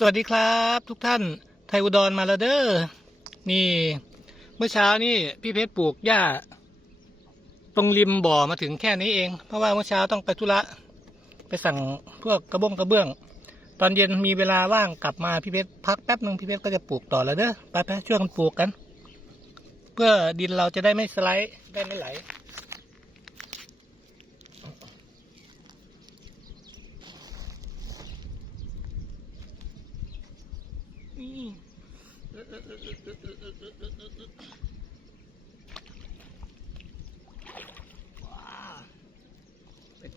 สวัสดีครับทุกท่านไทยอุดรมาแล้วเด้อนี่ เมื่อเช้านี่พี่เพชรปลูกหญ้า ตรงริมบ่อมาถึงแค่นี้เอง เพราะว่าเมื่อเช้าต้องไปธุระไปสั่งพวกกระบงกระเบื้อง ตอนเย็นมีเวลาว่างกลับมาพี่เพชรพักแป๊บหนึ่งพี่เพชรก็จะปลูกต่อแล้วเด้อไปไปช่วยกันปลูกกัน เพื่อดินเราจะได้ไม่สไลด์ได้ไม่ไหล ไป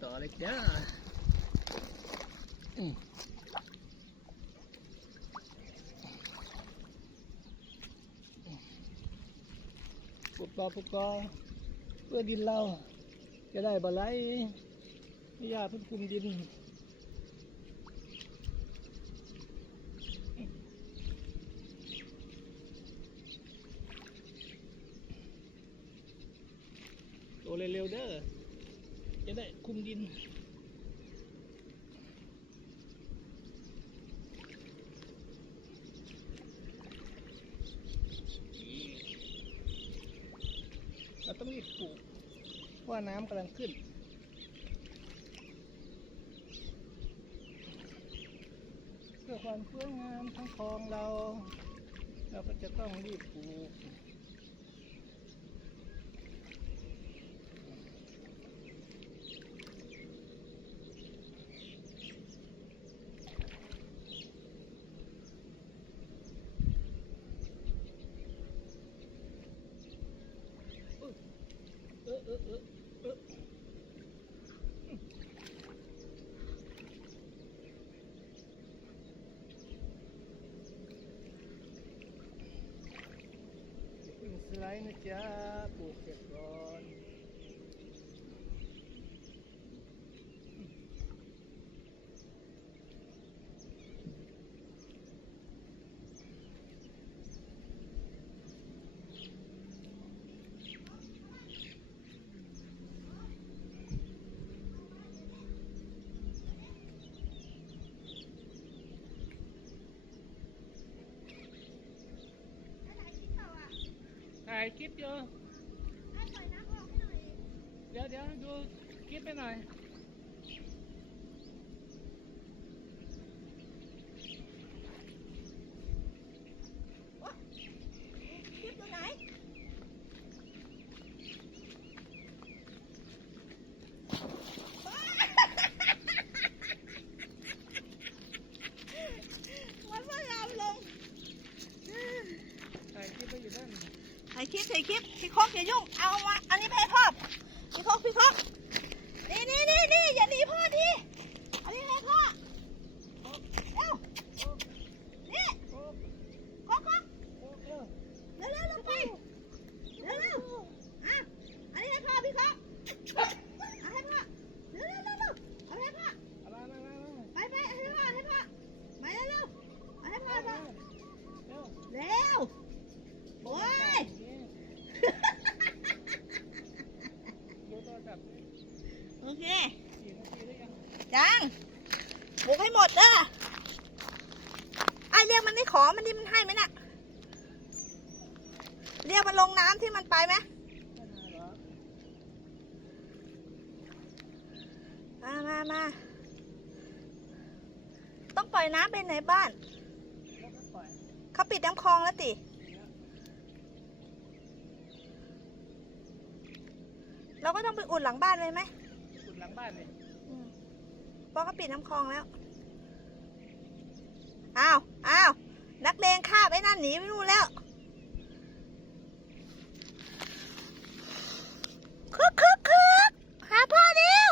ต่อเลยจ้าปลูกต่อปลูกอเพื่อดินเรา จะได้บะไหลไม่ยากเพิ่งคุมดิน โตเร็วๆเด้อจะได้คุมดินเราต้องรีบปลูกเพราะว่าน้ำกำลังขึ้นเพื่อความสวยงามทั้งคลองเรา เราก็จะต้องรีบปลูก เออเออเออเอออย่าเพิ่ง สไลด์นะจ๊ะปลูกเสร็จก่อนายคลิปอยู่เดี๋ยวเดี๋ยวดูคลิปไปหน่อย คลิปอยู่ไหน มันพยายามลง ถ่ายคลิปไปอยู่นั่น ถ่ายคลิปถ่ายคลิปพี่คอกอย่ายุ่ง เอามา อันนี้ไปให้พ่อพี่คอกพี่คอกนี่นี่นี่นี่อย่าหนีพ่อดิอันนี้ให้พ่อเร็วนี่คอกคอกโอ้เออเร็วเร็วลงไปเร็วเร็วอะอันนี้ให้พ่อพี่คอกเอาให้พ่อเร็วเร็วเร็วเร็วเอาให้พ่อ เอามามามามา ไปไปให้พ่อให้พ่อไปเร็วเร็วเอาให้พ่อพ่อ เร็ว เร็วโอ้ย ดูโทรศัพท์ โอเค สี่นาทีได้ ยังบุกให้หมดเด้อไอเรียกมันได้ขอมันดิมันให้ไหมน่ะเรียกมันลงน้ำที่มันไปไหมมามามาต้องปล่อยน้ำไปไหนบ้าน เขาปิดน้ำคลองแล้วติเราก็ต้องไปอุดหลังบ้านเลยไหมขุดหลังบ้านเลย พราะเขาปิดน้ำคลองแล้วอ้าวอ้าวนักเลงคาบไอ้นั่นหนีไปนู่นแล้วคึกคึกคึกหาพ่อเร็ว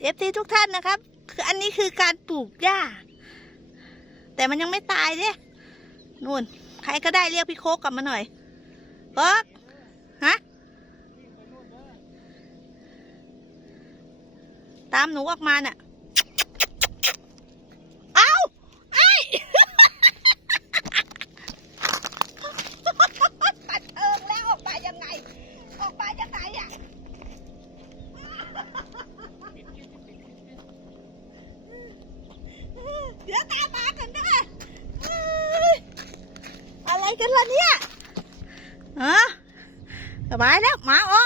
เอฟซีทุกท่านนะครับ คืออันนี้คือการปลูกหญ้า แต่มันยังไม่ตายเด้นู่น ใครก็ได้เรียกพี่โคกกลับมาหน่อยเบิกฮะตามหนูออกมาเน่ะเอาไอ้ ปัดเอิงแล้วออกมายังไง ออกมายังไงอะ ปิดคลิปปิดคลิปปิดคลิป เดี๋ยวตามมากันเด้อ กันล่ะเนี่ยเออสบายแล้วหมาออก